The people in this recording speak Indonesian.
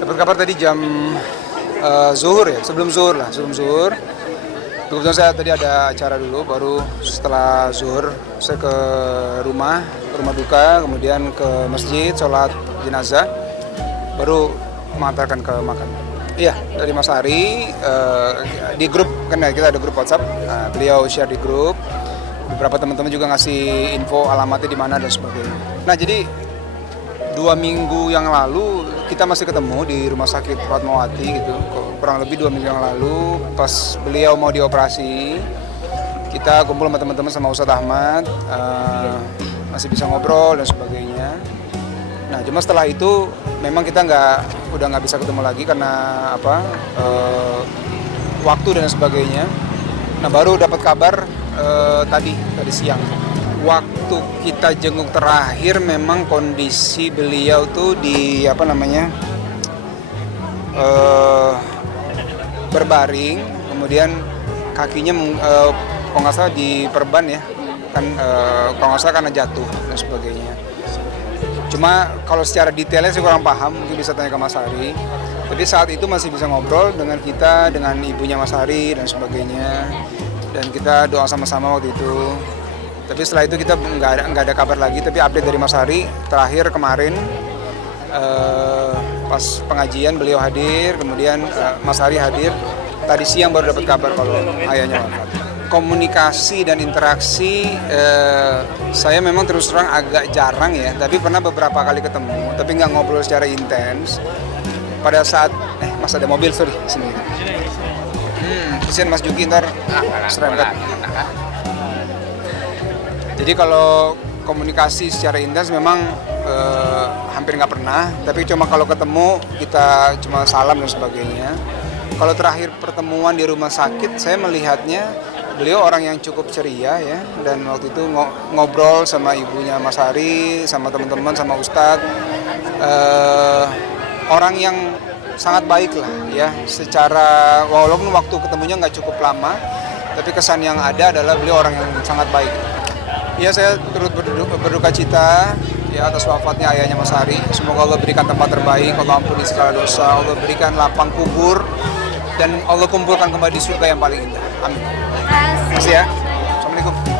Dapat kabar tadi jam zuhur ya, sebelum zuhur lah, sebelum zuhur. Kebetulan saya tadi ada acara dulu, baru setelah zuhur saya ke rumah duka, kemudian ke masjid, sholat jenazah, baru mengantarkan ke makam. Iya, dari Mas Ari, di grup, kan kita ada grup WhatsApp, nah, beliau share di grup, beberapa teman-teman juga ngasih info alamatnya di mana dan sebagainya. Nah jadi 2 minggu yang lalu kita masih ketemu di rumah sakit Fatmawati gitu, kurang lebih 2 minggu yang lalu pas beliau mau dioperasi, kita kumpul sama teman-teman sama Ustadz Ahmad, masih bisa ngobrol dan sebagainya. Nah cuma setelah itu memang kita udah nggak bisa ketemu lagi karena waktu dan sebagainya. Nah baru dapat kabar tadi siang. Waktu kita jenguk terakhir memang kondisi beliau tuh berbaring, kemudian kakinya kalau nggak salah diperban ya, kan kalau nggak salah karena jatuh dan sebagainya. Cuma kalau secara detailnya saya kurang paham, mungkin bisa tanya ke Mas Hari. Tapi saat itu masih bisa ngobrol dengan kita, dengan ibunya Mas Hari dan sebagainya, dan kita doa sama-sama waktu itu. Tapi setelah itu kita nggak ada kabar lagi. Tapi update dari Mas Hari terakhir kemarin pas pengajian beliau hadir, kemudian Mas Hari hadir. Tadi siang baru dapat kabar kalau ayahnya wafat. Komunikasi dan interaksi saya memang terus terang agak jarang ya. Tapi pernah beberapa kali ketemu, tapi nggak ngobrol secara intens. Pada saat Mas ada mobil, sorry sini. Kesian Mas Juki ntar serempet. Jadi kalau komunikasi secara intens memang hampir nggak pernah, tapi cuma kalau ketemu kita cuma salam dan sebagainya. Kalau terakhir pertemuan di rumah sakit, saya melihatnya beliau orang yang cukup ceria ya, dan waktu itu ngobrol sama ibunya Mas Hari, sama teman-teman, sama Ustadz, orang yang sangat baik lah ya. Secara walaupun waktu ketemunya nggak cukup lama, tapi kesan yang ada adalah beliau orang yang sangat baik. Ya saya turut berduka cita ya atas wafatnya ayahnya Mas Hari. Semoga Allah berikan tempat terbaik, Allah ampuni segala dosa, Allah berikan lapang kubur, dan Allah kumpulkan kembali di surga yang paling indah. Amin. Terima kasih ya. Assalamualaikum.